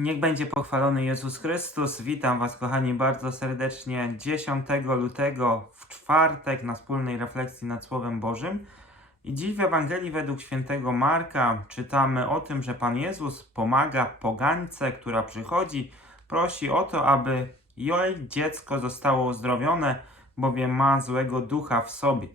Niech będzie pochwalony Jezus Chrystus. Witam Was, kochani, bardzo serdecznie 10 lutego w czwartek na wspólnej refleksji nad Słowem Bożym. I dziś w Ewangelii według świętego Marka czytamy o tym, że Pan Jezus pomaga pogańce, która przychodzi, prosi o to, aby jej dziecko zostało uzdrowione, bowiem ma złego ducha w sobie.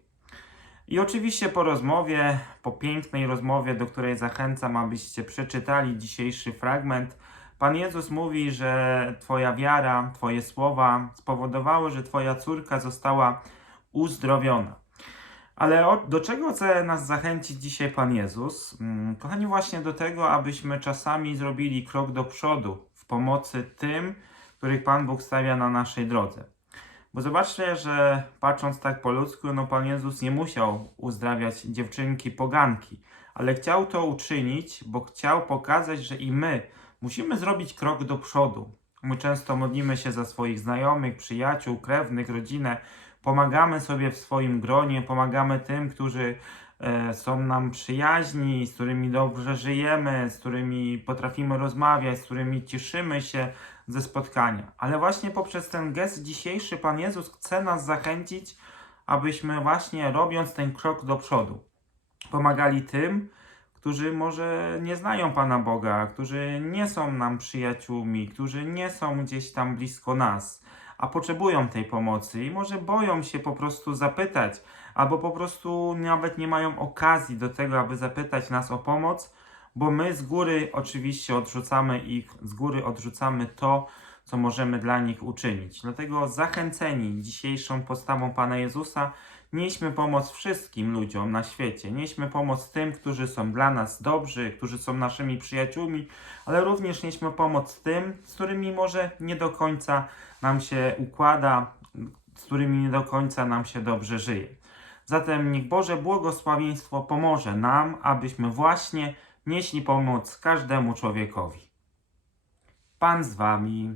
I oczywiście po rozmowie, po pięknej rozmowie, do której zachęcam, abyście przeczytali dzisiejszy fragment, Pan Jezus mówi, że Twoja wiara, Twoje słowa spowodowały, że Twoja córka została uzdrowiona. Ale do czego chce nas zachęcić dzisiaj Pan Jezus? Mm, Kochani, właśnie do tego, abyśmy czasami zrobili krok do przodu w pomocy tym, których Pan Bóg stawia na naszej drodze. Bo zobaczcie, że patrząc tak po ludzku, no Pan Jezus nie musiał uzdrawiać dziewczynki poganki, ale chciał to uczynić, bo chciał pokazać, że i my musimy zrobić krok do przodu. My często modlimy się za swoich znajomych, przyjaciół, krewnych, rodzinę, pomagamy sobie w swoim gronie, pomagamy tym, którzy e, są nam przyjaźni, z którymi dobrze żyjemy, z którymi potrafimy rozmawiać, z którymi cieszymy się ze spotkania. Ale właśnie poprzez ten gest dzisiejszy Pan Jezus chce nas zachęcić, abyśmy właśnie robiąc ten krok do przodu, pomagali tym, którzy może nie znają Pana Boga, którzy nie są nam przyjaciółmi, którzy nie są gdzieś tam blisko nas, a potrzebują tej pomocy i może boją się po prostu zapytać, albo po prostu nawet nie mają okazji do tego, aby zapytać nas o pomoc, bo my z góry oczywiście odrzucamy ich, z góry odrzucamy to, co możemy dla nich uczynić. Dlatego zachęceni dzisiejszą postawą Pana Jezusa, nieśmy pomoc wszystkim ludziom na świecie. Nieśmy pomoc tym, którzy są dla nas dobrzy, którzy są naszymi przyjaciółmi, ale również nieśmy pomoc tym, z którymi może nie do końca nam się układa, z którymi nie do końca nam się dobrze żyje. Zatem niech Boże błogosławieństwo pomoże nam, abyśmy właśnie nieśli pomoc każdemu człowiekowi. Pan z wami.